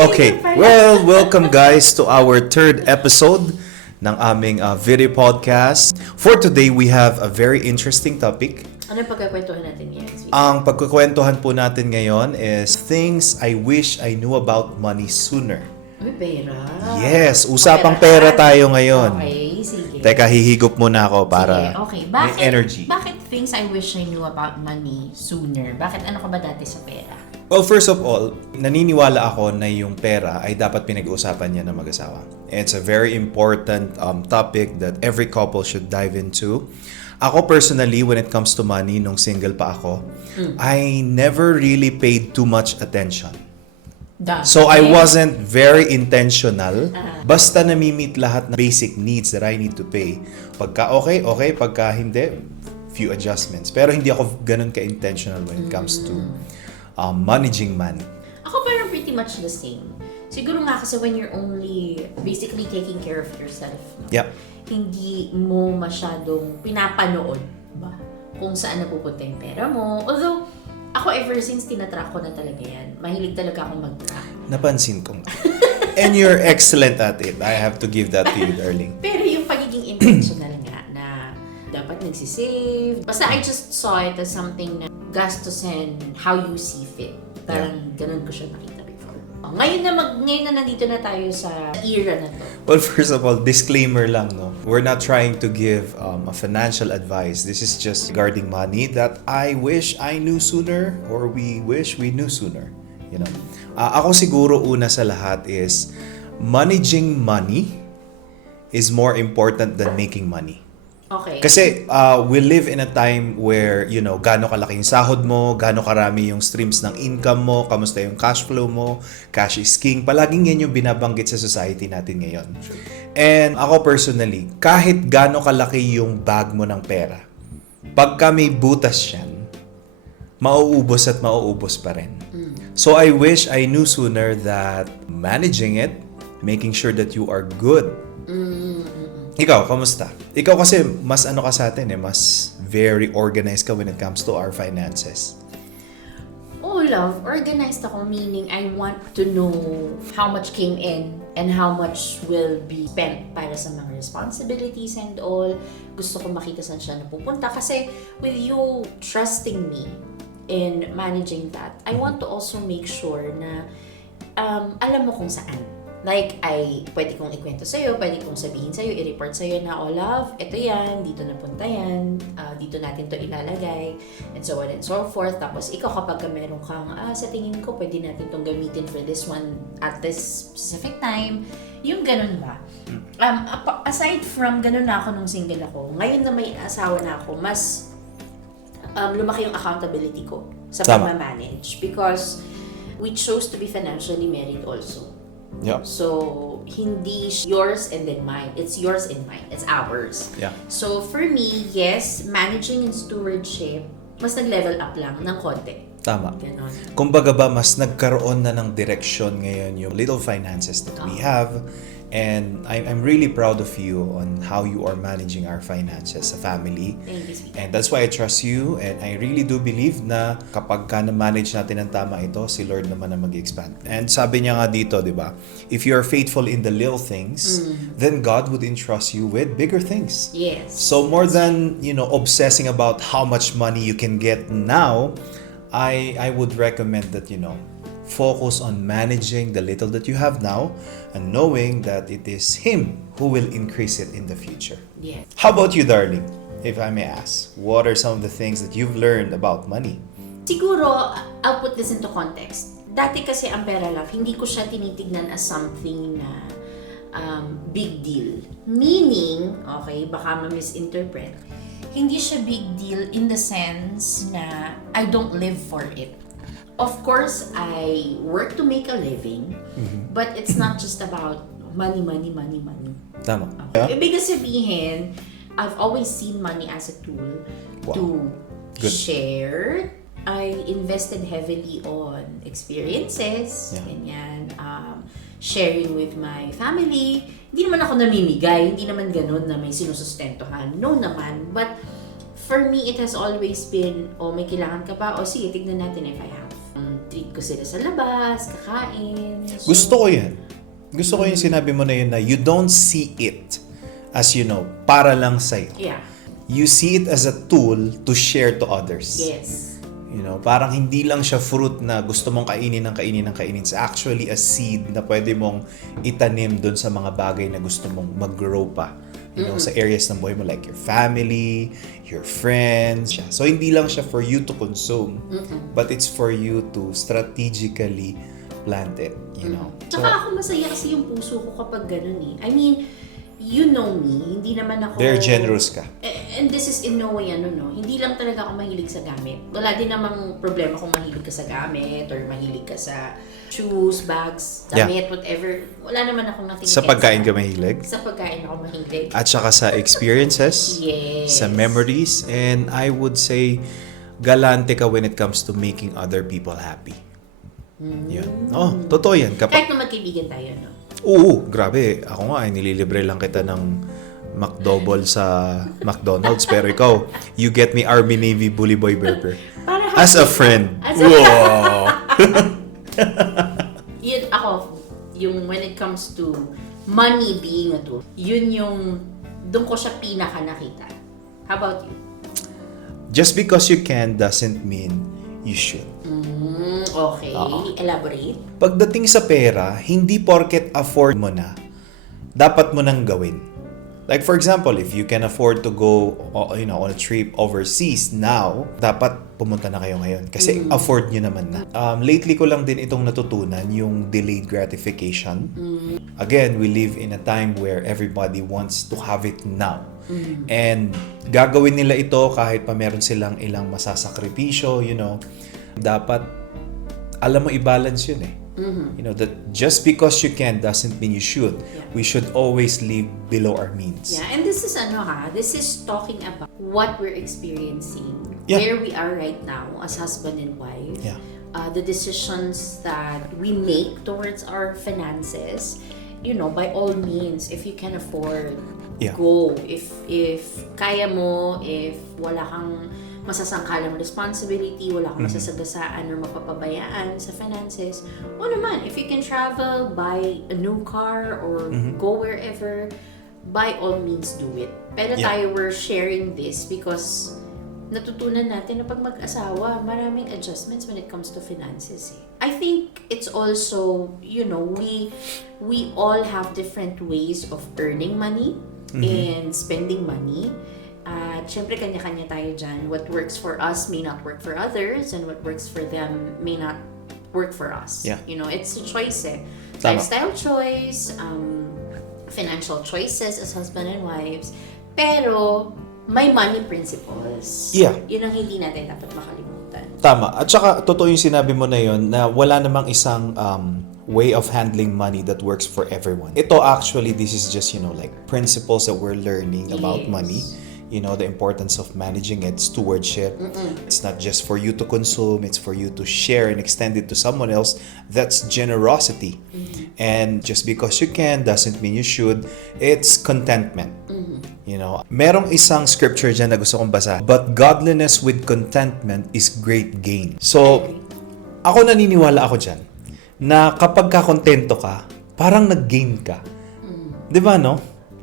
Okay, well, welcome guys to our third episode ng aming video podcast. For today, we have a very interesting topic. Ano pagkakwentuhan natin ngayon? Ang pagkukwentuhan po natin ngayon is things I wish I knew about money sooner. May pera. Yes, usapang pera tayo ngayon. Okay, sige. Teka, hihigop muna ako para sige, okay. may energy. Bakit things I wish I knew about money sooner? Bakit ano ka ba dati sa pera? Well, first of all, naniniwala ako na yung pera ay dapat pinag-uusapan niya ng mag-asawa. It's a very important topic that every couple should dive into. Ako personally, when it comes to money, nung single pa ako, I never really paid too much attention. So I wasn't very intentional. Basta namimit lahat ng basic needs that I need to pay. Pagka okay. Pagka hindi, few adjustments. Pero hindi ako ganun ka-intentional when it comes to managing money. Ako parang pretty much the same. Siguro nga kasi when you're only basically taking care of yourself, no? Yep. Hindi mo masyadong pinapanood ba kung saan napupunta yung pera mo. Although, ako ever since tinatrack ko na talaga yan. Mahilig talaga akong mag-track. Napansin ko nga. And you're excellent at it. I have to give that to you, darling. Pero yung pagiging intentional nga na dapat nagsisave. Basta I just saw it as something na gastusin how you see fit. Parang ganun ko siya nakita before. Ngayon na nandito na tayo sa era na to. Well, first of all, disclaimer lang, no? We're not trying to give a financial advice. This is just regarding money that I wish I knew sooner or we wish we knew sooner. You know? Ako siguro una sa lahat is managing money is more important than making money. Okay. Kasi we live in a time where, you know, gaano kalaki yung sahod mo, gaano karami yung streams ng income mo, kamusta yung cash flow mo, cash is king. Palaging yan yung binabanggit sa society natin ngayon. And ako personally, kahit gaano kalaki yung bag mo ng pera, pagka may butas yan, mauubos at mauubos pa rin. So I wish I knew sooner that managing it, making sure that you are good. Ikaw, kamusta? Ikaw kasi mas ano ka sa atin mas very organized ka when it comes to our finances. Oh, love. Organized ako, meaning I want to know how much came in and how much will be spent para sa mga responsibilities and all. Gusto ko makita saan siya napupunta kasi with you trusting me in managing that, I want to also make sure na alam mo kung saan. Like, pwede kong ikwento sa'yo, pwede kong sabihin sa'yo, i-report sa'yo na, oh love, ito yan, dito napunta yan, dito natin to ilalagay, and so on and so forth. Tapos, ikaw kapag meron kang, sa tingin ko, pwede natin tong gamitin for this one at this specific time. Yung ganun ba? Aside from ganun na ako nung single ako, ngayon na may asawa na ako, mas lumaki yung accountability ko sa pag-manage. Because we chose to be financially married also. Yeah. So, hindi yours and then mine. It's yours and mine. It's ours. Yeah. So, for me, yes, managing and stewardship, mas nag-level up lang ng konti. Tama. Ganon. Kumbaga ba, mas nagkaroon na ng direction ngayon yung little finances that we have. And I'm really proud of you on how you are managing our finances sa family. Thank you, sweetie. And that's why I trust you, and I really do believe na kapag ka na-manage natin ng tama ito, si Lord naman ang mag-expand. And sabi niya nga dito, di ba, if you are faithful in the little things, then God would entrust you with bigger things. Yes. So more than, obsessing about how much money you can get now, I would recommend that, focus on managing the little that you have now and knowing that it is Him who will increase it in the future. Yes. How about you, darling? If I may ask, what are some of the things that you've learned about money? Siguro, I'll put this into context. Dati kasi ang pera lang, hindi ko siya tinitignan as something na big deal. Meaning, okay, baka ma-misinterpret, hindi siya big deal in the sense na I don't live for it. Of course, I work to make a living, but it's not just about money. Tama. Okay. Ibig sabihin, I've always seen money as a tool to share. I invested heavily on experiences, ganyan, sharing with my family. Hindi naman ako namimigay, hindi naman ganun na may sinusustentuhan. No naman, but for me, it has always been, may kailangan ka ba? Sige, tignan natin if I have. Treat ko sila sa labas, kakain. So, Gusto ko yan. Gusto ko yung sinabi mo na yun na you don't see it as, para lang sa'yo. Yeah. You see it as a tool to share to others. Yes. Parang hindi lang siya fruit na gusto mong kainin ng kainin ng kainin. It's actually a seed na pwede mong itanim dun sa mga bagay na gusto mong mag-grow pa. Sa areas ng buhay mo like your family, your friends. So hindi lang siya for you to consume, but it's for you to strategically plant it, Tsaka ako masaya kasi yung puso ko kapag ganun eh. I mean, you know me, hindi naman ako... Very generous ka. And this is in no way, hindi lang talaga ako mahilig sa gamit. Wala din namang problema kung mahilig ka sa gamit or mahilig ka sa shoes, bags, damit, whatever. Wala naman akong nothing Sa pagkain ka mahilig? Sa pagkain ako mahilig. At saka sa experiences, Yes. sa memories, and I would say, galante ka when it comes to making other people happy. Yun. Totoo yan. Kahit na magkaibigan tayo, no? Oo, grabe. Ako nga, nililibre lang kita ng McDouble sa McDonald's. Pero ikaw, you get me Army Navy Bully Boy Burger. As a friend. Wow! Yun ako, yung when it comes to money being a tool, yun yung, doon ko siya pinaka nakita. How about you? Just because you can doesn't mean you should. Okay, elaborate. Pagdating sa pera, hindi porket afford mo na, dapat mo nang gawin. Like for example, if you can afford to go on a trip overseas now, dapat pumunta na kayo ngayon kasi afford nyo naman na. Lately ko lang din itong natutunan, yung delayed gratification. Again, we live in a time where everybody wants to have it now. And gagawin nila ito kahit pa meron silang ilang masasakripisyo, dapat alam mo i-balance yun eh. That just because you can doesn't mean you should. Yeah. We should always live below our means. Yeah, and this is this is talking about what we're experiencing, Yeah. where we are right now as husband and wife. Yeah. The decisions that we make towards our finances, by all means, if you can afford, Yeah. go. If kaya mo, if wala kang masasangkalang responsibility, wala kang masasagasaan or mapapabayaan sa finances, o naman, if you can travel, buy a new car or go wherever, by all means do it. Pero tayo we're sharing this because natutunan natin na pag mag-asawa, maraming adjustments when it comes to finances eh. I think it's also, we all have different ways of earning money and spending money. At syempre, kanya-kanya tayo dyan. What works for us may not work for others, and what works for them may not work for us. Yeah. It's a choice eh. Tama. Lifestyle choice, financial choices as husband and wives, pero may money principles. Yeah. Yun ang hindi natin dapat makalimutan. Tama. At saka, totoo yung sinabi mo na yun na wala namang isang way of handling money that works for everyone. Ito actually, this is just, like principles that we're learning about Yes. money. The importance of managing it, stewardship. It's not just for you to consume, it's for you to share and extend it to someone else. That's generosity. And just because you can doesn't mean you should. It's contentment. Merong isang scripture dyan na gusto kong basa. But godliness with contentment is great gain. So, ako naniniwala ako dyan na kapag ka-kontento ka, parang nag-gain ka. Di ba, no?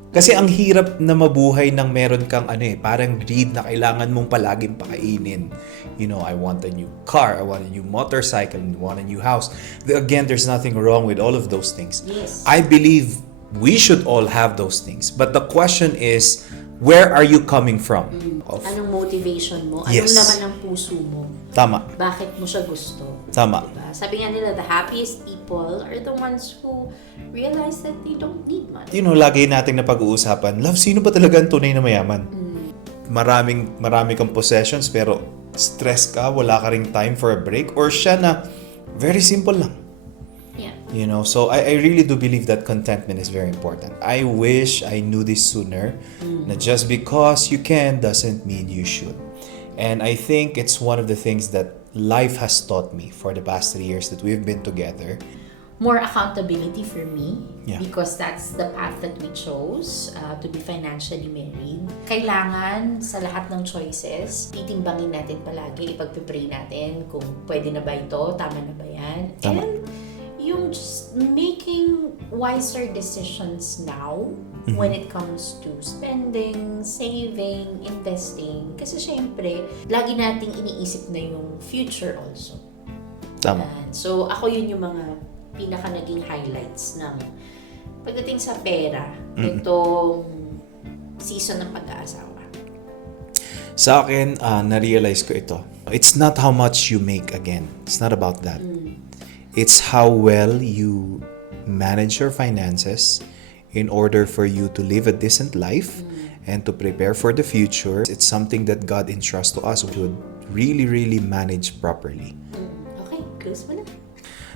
Kasi ang hirap na mabuhay nang meron kang parang greed na kailangan mong palaging pakainin. I want a new car, I want a new motorcycle, I want a new house. Again, there's nothing wrong with all of those things. Yes. I believe we should all have those things. But the question is, where are you coming from? Anong motivation mo? Anong Yes. laman ng puso mo? Tama. Bakit mo siya gusto? Tama. Diba? Sabi nga nila, the happiest people are the ones who realize that they don't need money. Lagi nating napag-uusapan, love, sino ba talaga ang tunay na mayaman? Marami kang possessions pero stress ka, wala ka ring time for a break, or siya na very simple lang. Yeah. So I really do believe that contentment is very important. I wish I knew this sooner, na just because you can doesn't mean you should. And I think it's one of the things that life has taught me for the past 3 years that we've been together. more accountability for me Yeah. because that's the path that we chose, to be financially married. Kailangan sa lahat ng choices, titimbangin natin palagi, ipagpipray natin kung pwede na ba ito, tama na ba yan. Tama. And yung just making wiser decisions now when it comes to spending, saving, investing. Kasi syempre, lagi nating iniisip na yung future also. Tama. So, ako yun yung mga pinaka naging highlights ng pagdating sa pera, itong season ng pag-aasawa. Sa akin, na-realize ko ito. It's not how much you make again. It's not about that. It's how well you manage your finances in order for you to live a decent life and to prepare for the future. It's something that God entrusts to us would really, really manage properly. Okay, close mo na.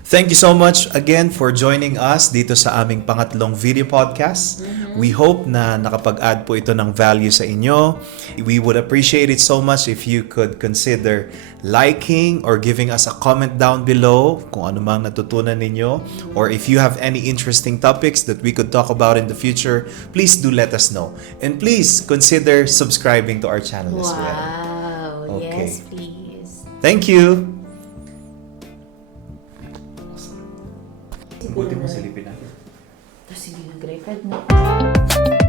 Thank you so much again for joining us dito sa aming pangatlong video podcast. We hope na nakapag-add po ito ng value sa inyo. We would appreciate it so much if you could consider liking or giving us a comment down below kung ano mang natutunan ninyo. Or if you have any interesting topics that we could talk about in the future, please do let us know. And please consider subscribing to our channel as well. Wow, Okay. yes please. Thank you! Buti mo silipin natin. Tapos hindi nag-record na.